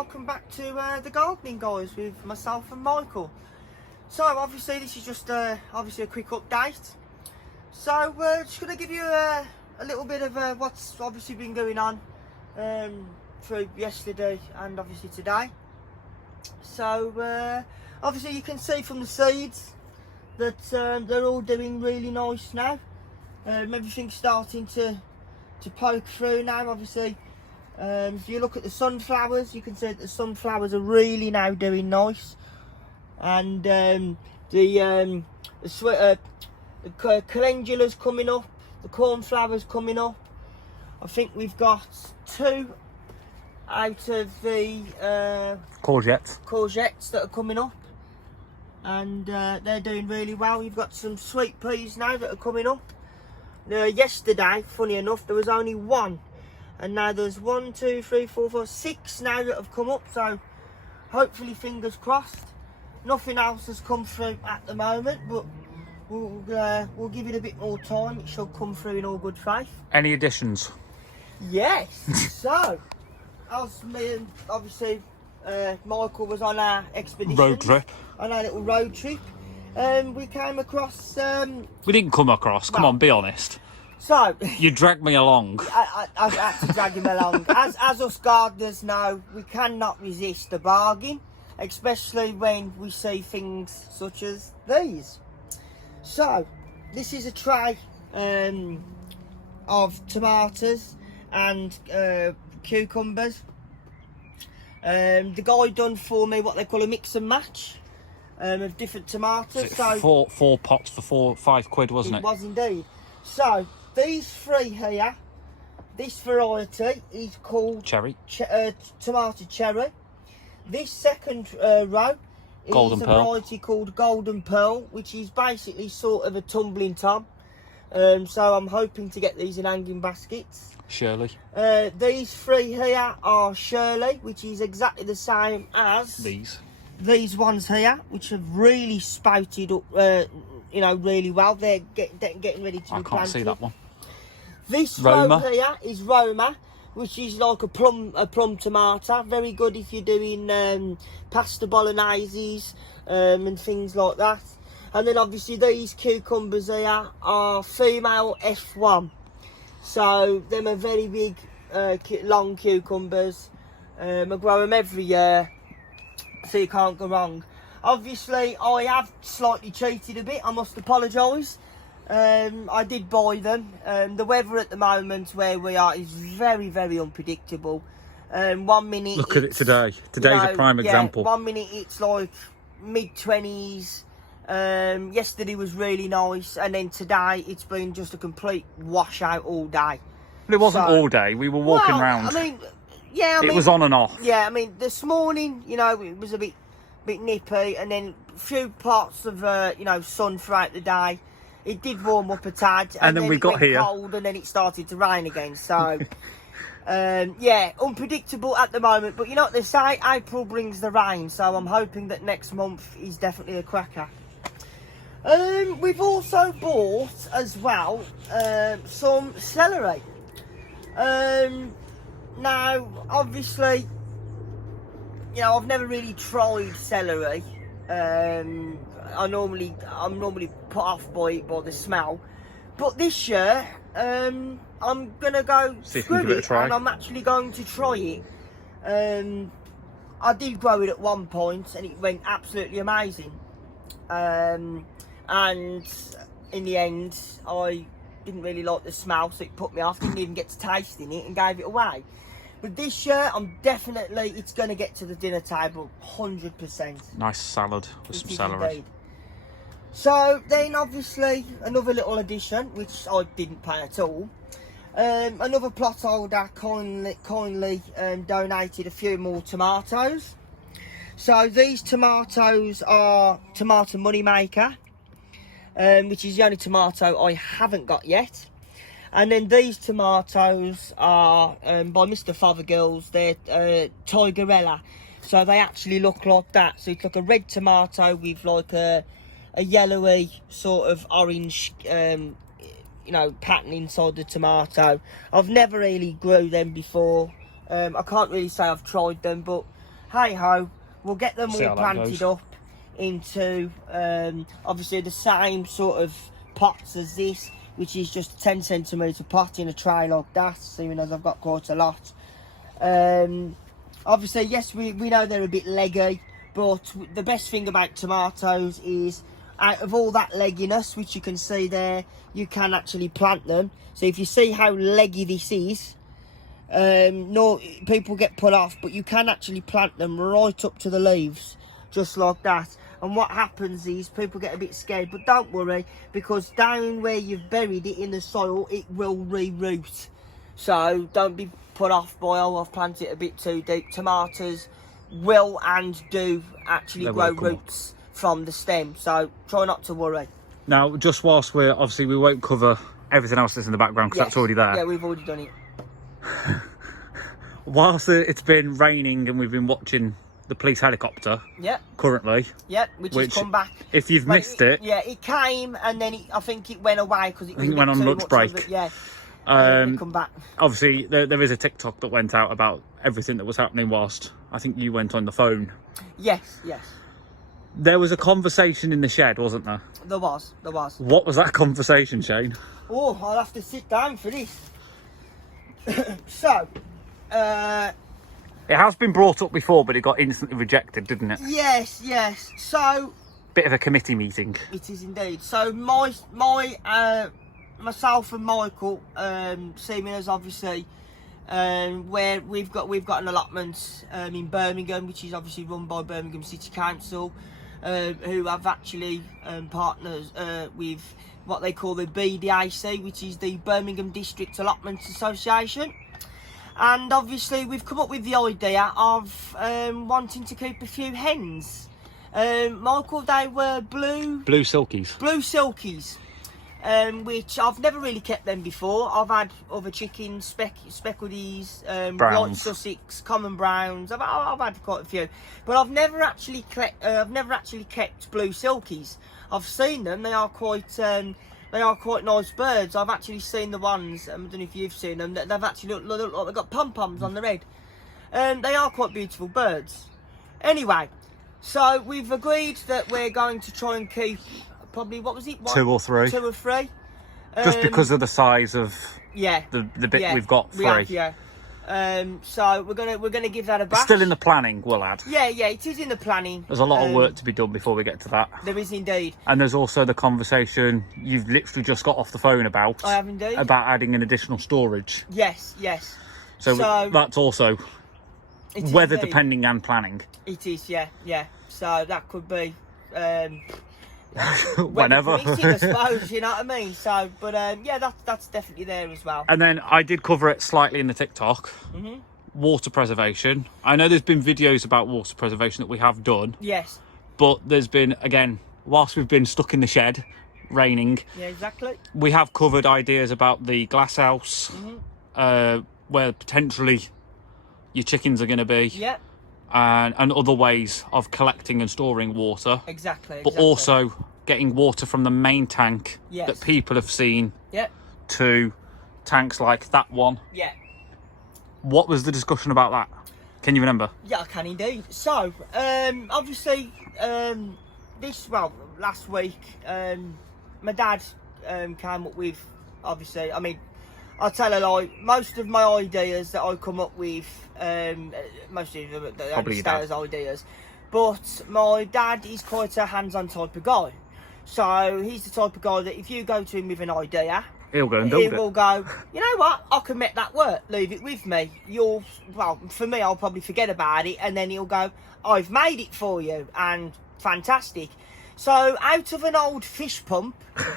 welcome back to the gardening guys with myself and Michael. So obviously this is just obviously a quick update. So just going to give you a little bit of what's obviously been going on through yesterday and obviously today. So obviously you can see from the seeds that they're all doing really nice now. Everything's starting to poke through now. Obviously if you look at the sunflowers, you can see that the sunflowers are really now doing nice, and the calendula's coming up, the cornflowers coming up. I think we've got 2 out of the courgettes that are coming up, and they're doing really well. You've got some sweet peas now that are coming up. Yesterday, funny enough, there was only 1, and now there's 1, 2, 3, 4, 5, 6 now that have come up. So hopefully, fingers crossed, nothing else has come through at the moment, but we'll give it a bit more time. It should come through in all good faith. Any additions? Yes. So as me and obviously Michael was on our expedition, Road trip. On our little road trip, we came across We didn't come across, come on, be honest. So You dragged me along. I had to drag him along. As us gardeners know, we cannot resist a bargain, especially when we see things such as these. So this is a tray of tomatoes and cucumbers. The guy done for me what they call a mix and match of different tomatoes. So four pots for £5, wasn't it? It was indeed. So these 3 here, this variety is called Cherry. Tomato cherry. This second row is Golden a Pearl. variety called Golden Pearl, which is basically sort of a tumbling tom. So I'm hoping to get these in hanging baskets. Shirley. These 3 here are Shirley, which is exactly the same as these ones here, which have really spouted up, really well. They're getting ready to be planted. I can't see that one. This Roma. row here is Roma, which is like a plum tomato. Very good if you're doing pasta bologneses and things like that. And then obviously these cucumbers here are female F1. So them are very big, long cucumbers. I grow them every year, so you can't go wrong. Obviously, I have slightly cheated a bit. I must apologise. I did buy them. The weather at the moment where we are is very, very unpredictable. 1 minute. Look at it today. Today's a prime example. 1 minute it's like mid-20s. Yesterday was really nice, and then today it's been just a complete washout all day. But it wasn't all day. We were walking round. I mean, it was on and off. Yeah, I mean, this morning, it was a bit nippy, and then a few parts of sun throughout the day. It did warm up a tad, and then we got went here cold, and then it started to rain again. So unpredictable at the moment. But you know what they say, April brings the rain, so I'm hoping that next month is definitely a cracker. We've also bought as well some celery. Now obviously, I've never really tried celery. I'm normally put off by the smell, but this year I'm gonna go screw it, and I'm actually going to try it. I did grow it at one point and it went absolutely amazing. And in the end, I didn't really like the smell, so it put me off. Didn't even get to tasting it and gave it away. But this year, it's going to get to the dinner table, 100%. Nice salad with some celery. Indeed. So then, obviously, another little addition, which I didn't pay at all. Another plot holder kindly donated a few more tomatoes. So these tomatoes are Tomato Moneymaker, which is the only tomato I haven't got yet. And then these tomatoes are by Mr. Fothergill's. They're Tigerella, so they actually look like that. So it's like a red tomato with like a yellowy sort of orange pattern inside the tomato. I've never really grew them before. I can't really say I've tried them, but hey ho, we'll get them See all how that planted goes. up into obviously the same sort of pots as this, which is just a 10 centimetre pot in a tray like that, seeing as I've got quite a lot. Obviously, yes, we know they're a bit leggy, but the best thing about tomatoes is out of all that legginess, which you can see there, you can actually plant them. So if you see how leggy this is, no, people get put off, but you can actually plant them right up to the leaves, just like that. And what happens is people get a bit scared, but don't worry, because down where you've buried it in the soil, it will re-root. So don't be put off by, oh, I've planted it a bit too deep. Tomatoes will and do actually They grow will come up. roots from the stem, so try not to worry. Now, just whilst we won't cover everything else that's in the background, because that's already there. Yeah, we've already done it. Whilst it's been raining and we've been watching the police helicopter Yep, currently, yep, which has come back. if you've missed it, Yeah, it came and then I think it went away because it was it went on lunch break. Come back. Obviously there is a TikTok that went out about everything that was happening whilst I think you went on the phone. Yes. There was a conversation in the shed, wasn't there? There was. What was that conversation, Shane? Oh, I'll have to sit down for this. So, It has been brought up before, but it got instantly rejected, didn't it? yes. So, Bit of a committee meeting. it is indeed. So, myself and Michael, seeing as obviously, where we've got an allotment in Birmingham, which is obviously run by Birmingham City Council, who have actually partners with what they call the BDAC, which is the Birmingham District Allotment Association. And obviously we've come up with the idea of wanting to keep a few hens. Michael, they were blue Silkies. silkies, which I've never really kept them before. I've had other chickens, speckledies, light Browns. Sussex, common browns. I've had quite a few, but I've never actually kept blue silkies. I've seen them; they are quite nice birds. I've actually seen the ones. I don't know if you've seen them. They've actually look like they've got pom poms on their head. They are quite beautiful birds. Anyway, so we've agreed that we're going to try and keep probably, what was it? 2 or 3. 2 or 3. Just because of the size of Yeah. the bit yeah, we've got, 3. we have, yeah. So we're gonna give that a bash. It's still in the planning, we'll add. Yeah, it is in the planning. There's a lot of work to be done before we get to that. There is indeed. And there's also the conversation you've literally just got off the phone about. I have indeed. About adding an additional storage. Yes. So that's also It is weather indeed. depending and planning. It is, yeah. So that could be Whenever. permitting, I suppose, you know what I mean? So, but yeah, that's definitely there as well. And then I did cover it slightly in the TikTok. Water preservation. I know there's been videos about water preservation that we have done, Yes. but there's been, again, whilst we've been stuck in the shed, raining, Yeah, exactly. we have covered ideas about the glass house, where potentially your chickens are going to be, Yeah. and other ways of collecting and storing water, Exactly. but also getting water from the main tank Yes. that people have seen Yeah. to tanks like that one. Yeah. What was the discussion about that? Can you remember? Yeah, I can indeed. So, obviously, last week, my dad came up with, obviously, I mean, I'll tell a lie, most of my ideas that I come up with, most of them they Probably stay your as ideas, but my dad is quite a hands-on type of guy. So, he's the type of guy that if you go to him with an idea, He'll go and he build it. will go, you know what, I can make that work, leave it with me. For me, I'll probably forget about it, and then he'll go, I've made it for you, and fantastic. So out of an old fish pump,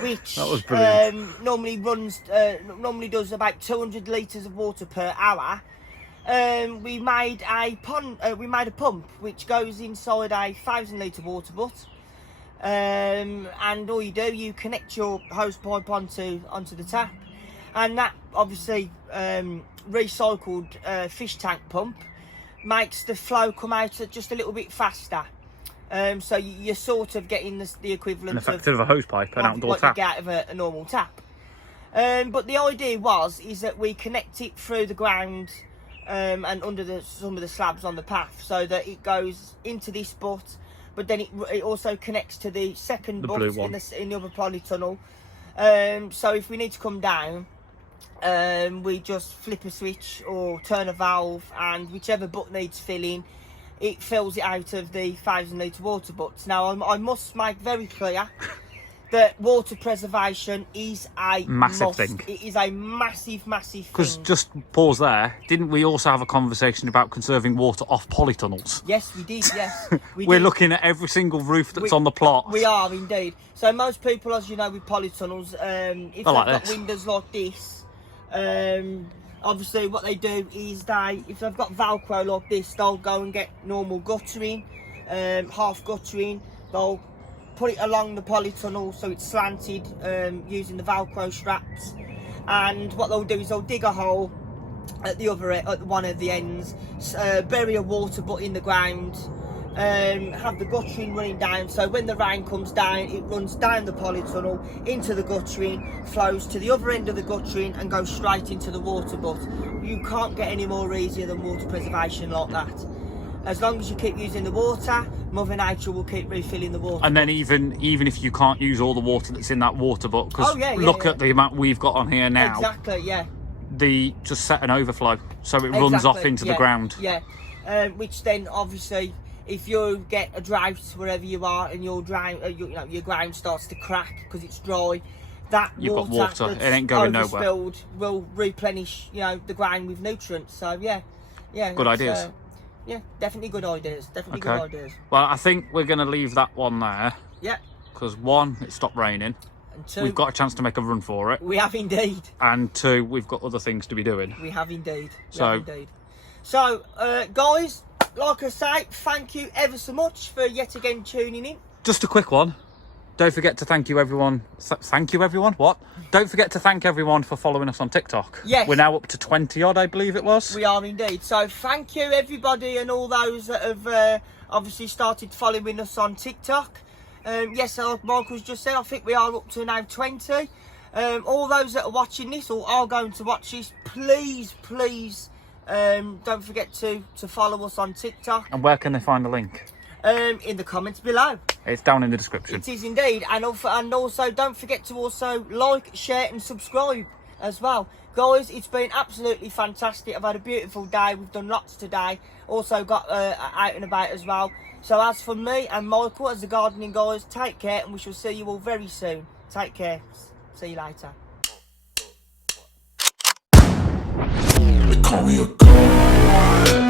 which That was brilliant. normally does about 200 litres of water per hour, we made a pump which goes inside a 1,000 litre water butt. And all you do, you connect your hose pipe onto the tap, and that obviously recycled fish tank pump makes the flow come out just a little bit faster. So you're sort of getting the equivalent An effect of a hose pipe, an outdoor what tap. you get out of a normal tap. But the idea is that we connect it through the ground and under some of the slabs on the path, so that it goes into this butt, but then it also connects to the second butt in the other polytunnel. So if we need to come down, we just flip a switch or turn a valve, and whichever butt needs filling, it fills it out of the 1,000 litre water butts. Now I must make very clear that water preservation is a massive thing. It is a massive thing. Because just pause there, didn't we also have a conversation about conserving water off polytunnels? Yes, we did. Yes, we're looking at every single roof that's on the plot. We are indeed. So most people, as you know, with polytunnels, if they've got windows like this, obviously what they do is if they've got Velcro like this, they'll go and get normal guttering, half guttering. They'll put it along the polytunnel so it's slanted, using the Velcro straps, and what they'll do is they'll dig a hole at the other at one of the ends, bury a water butt in the ground, have the guttering running down, so when the rain comes down, it runs down the polytunnel into the guttering, flows to the other end of the guttering, and goes straight into the water butt. You can't get any more easier than water preservation like that. As long as you keep using the water, Mother Nature will keep refilling the water. And then even if you can't use all the water that's in that water butt, because look at the amount we've got on here now. Exactly, yeah. Just set an overflow, so it runs off into the ground. Yeah, which then obviously, if you get a drought wherever you are and your ground starts to crack because it's dry, you've got water. It ain't going nowhere. Will replenish, the ground with nutrients. So yeah. Good ideas. Yeah, definitely good ideas. Definitely good ideas. Well, I think we're going to leave that one there. Yeah. Because one, it stopped raining. And two, we've got a chance to make a run for it. We have indeed. And two, we've got other things to be doing. We have indeed. So, guys, like I say, thank you ever so much for yet again tuning in. Just a quick one. Don't forget to thank you everyone. Thank you everyone. What? Don't forget to thank everyone for following us on TikTok. Yes. We're now up to 20 odd, I believe it was. We are indeed. So thank you everybody and all those that have obviously started following us on TikTok. Yes, like Michael's just said, I think we are up to now 20. All those that are watching this or are going to watch this, please don't forget to follow us on TikTok. And where can they find the link? In the comments below. It's down in the description. It is indeed. And also don't forget to also like, share and subscribe as well. Guys, it's been absolutely fantastic. I've had a beautiful day. We've done lots today. Also got out and about as well. So as for me and Michael as the gardening guys, take care and we shall see you all very soon. Take care. See you later. They call me a god.